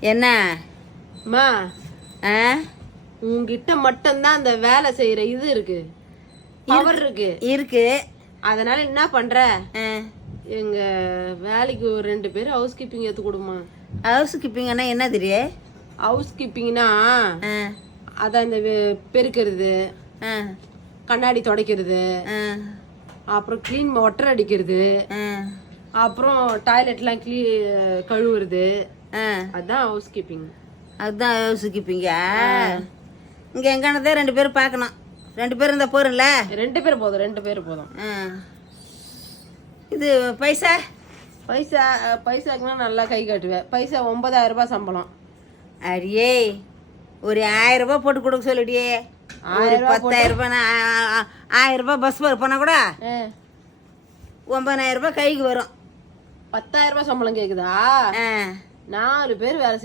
என்ன அம்மா, ஆ உன்கிட்ட மட்டும்தான் அந்த வேலை செய்யற இது இருக்கு, பவர் இருக்கு. இருக்கு. அதனால என்ன பண்ற, ஆ எங்க வேலைக்கு ஒரு 2 பேர் ஹவுஸ் கீப்பிங் ஏத்து கொடுமா. ஹவுஸ் கீப்பிங்கன்னா என்ன தெரியும்? ஹவுஸ் கீப்பிங்னா ஆ அதான் இந்த பெருக்கிறது, ஆ கண்ணாடி துடைக்கிறது, ஆ அப்புறம் க்ளீன் ஒட்டர் அடிக்கிறது, ஆ அப்புறம் டாய்லெட்லாம் கழுவுறது. ஆ அதான் ஹவுஸ் கீப்பிங். அதுதான் ஹவுஸ் கீப்பிங்க. இங்கே எங்கானதே 2 பேரும் பார்க்கணும். 2 பேர் இருந்தால் போகிறோம்ல. 2 பேர் போதும், 2 பேர் போதும். ஆ இது பைசா பைசாக்குனா நல்லா கை காட்டுவேன். பைசா 9,000 ரூபாய் சம்பளம். அடியே ஒரு 1000 ரூபாய் போட்டு கொடுக்க சொல்லிடியே. ஒரு 10,000 ரூபாய் 1000 ரூபாய் பஸ் போனால் கூட 9,000 ரூபாய் கைக்கு வரும். 10,000 ரூபாய் சம்பளம் கேக்குதா? 4 பேர் வேலை